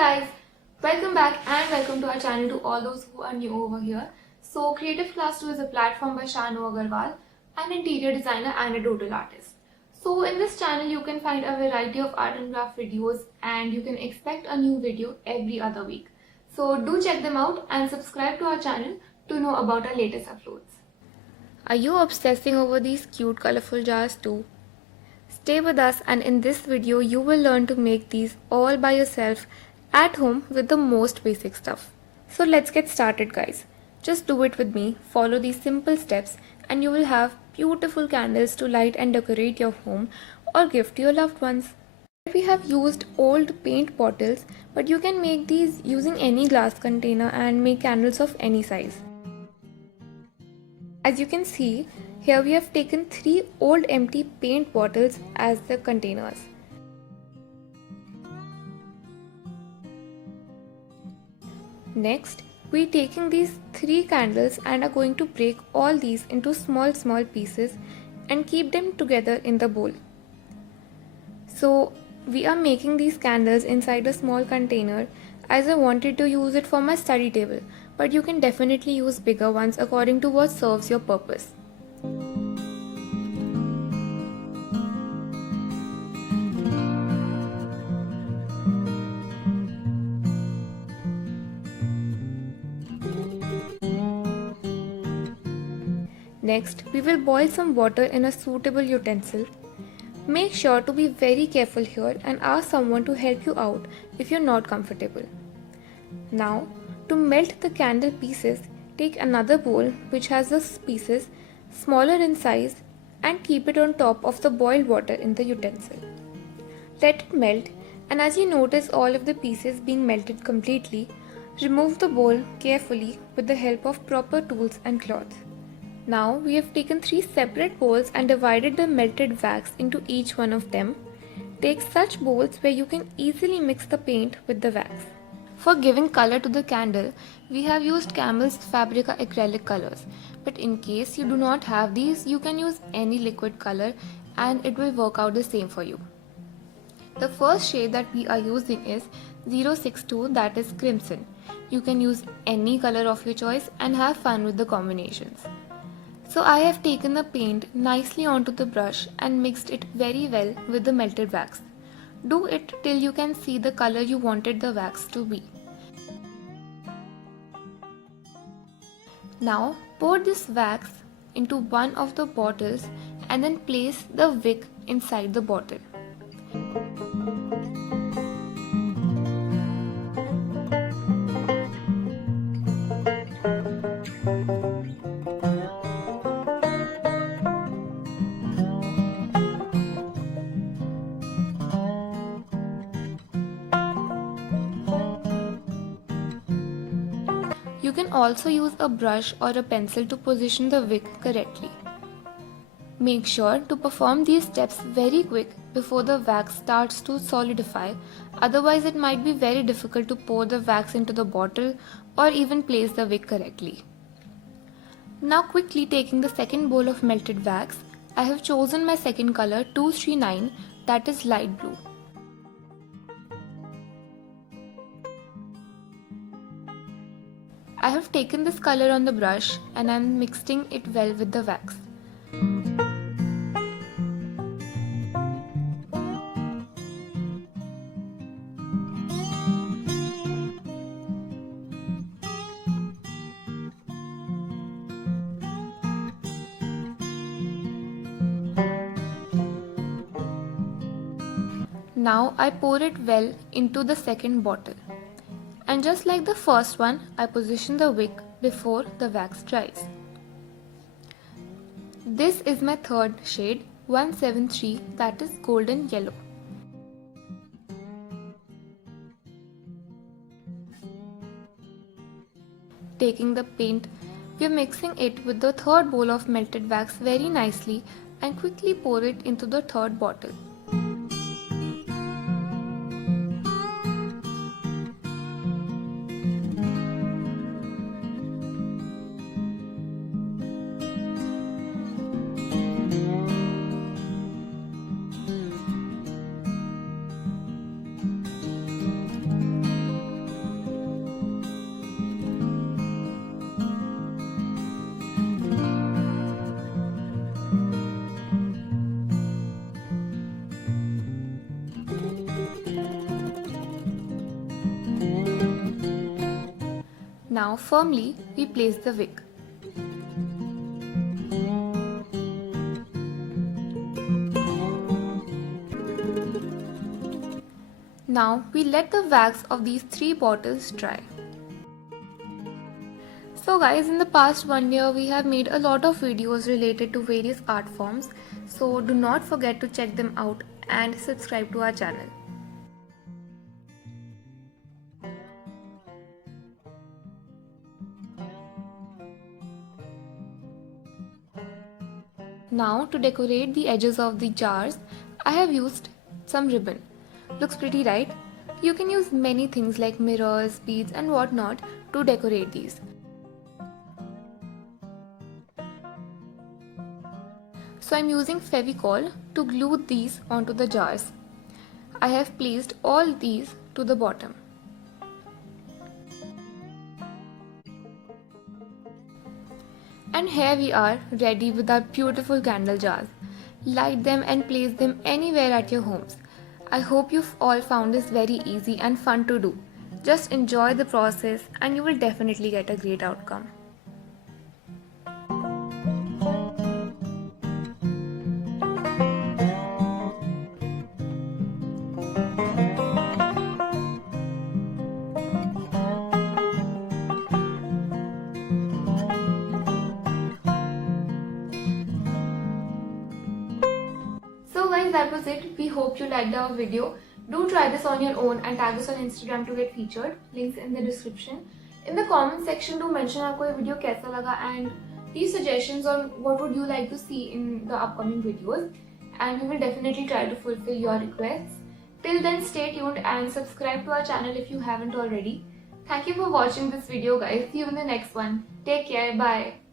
guys, welcome back and welcome to our channel to all those who are new over here. So Creative Class 2 is a platform by Shanu Agarwal, an interior designer and a doodle artist. So in this channel you can find a variety of art and craft videos and you can expect a new video every other week. So do check them out and subscribe to our channel to know about our latest uploads. Are you obsessing over these cute colorful jars too? Stay with us and in this video you will learn to make these all by yourself at home with the most basic stuff. So let's get started guys. Just do it with me, follow these simple steps and you will have beautiful candles to light and decorate your home or gift to your loved ones. We have used old paint bottles, but you can make these using any glass container and make candles of any size. As you can see, here we have taken 3 old empty paint bottles as the containers. Next, we are taking these 3 candles and are going to break all these into small pieces and keep them together in the bowl. So we are making these candles inside a small container as I wanted to use it for my study table, but you can definitely use bigger ones according to what serves your purpose. Next, we will boil some water in a suitable utensil. Make sure to be very careful here and ask someone to help you out if you're not comfortable. Now, to melt the candle pieces, take another bowl which has the pieces smaller in size and keep it on top of the boiled water in the utensil. Let it melt, and as you notice all of the pieces being melted completely, remove the bowl carefully with the help of proper tools and cloth. Now we have taken 3 separate bowls and divided the melted wax into each one of them. Take such bowls where you can easily mix the paint with the wax. For giving color to the candle, we have used Camel's Fabrica acrylic colors. But in case you do not have these, you can use any liquid color and it will work out the same for you. The first shade that we are using is 062, that is crimson. You can use any color of your choice and have fun with the combinations. So I have taken the paint nicely onto the brush and mixed it very well with the melted wax. Do it till you can see the color you wanted the wax to be. Now pour this wax into one of the bottles and then place the wick inside the bottle. You can also use a brush or a pencil to position the wick correctly. Make sure to perform these steps very quick before the wax starts to solidify, otherwise it might be very difficult to pour the wax into the bottle or even place the wick correctly. Now quickly taking the second bowl of melted wax, I have chosen my second color 239, that is light blue. I have taken this color on the brush and I am mixing it well with the wax. Now I pour it well into the second bottle. And just like the first one, I position the wick before the wax dries. This is my third shade, 173, that is golden yellow. Taking the paint, we are mixing it with the third bowl of melted wax very nicely and quickly pour it into the third bottle. Now firmly we place the wick. Now we let the wax of these 3 bottles dry. So guys, in the past 1 year we have made a lot of videos related to various art forms, so do not forget to check them out and subscribe to our channel. Now to decorate the edges of the jars, I have used some ribbon. Looks pretty, right? You can use many things like mirrors, beads and whatnot to decorate these. So I'm using Fevicol to glue these onto the jars. I have placed all these to the bottom. And here we are ready with our beautiful candle jars. Light them and place them anywhere at your homes. I hope you've all found this very easy and fun to do. Just enjoy the process and you will definitely get a great outcome. So guys, that was it. We hope you liked our video. Do try this on your own and tag us on Instagram to get featured. Links in the description. In the comment section, do mention आपको ये video कैसा लगा and these suggestions on what would you like to see in the upcoming videos, and we will definitely try to fulfill your requests. Till then, stay tuned and subscribe to our channel if you haven't already. Thank you for watching this video guys. See you in the next one. Take care. Bye.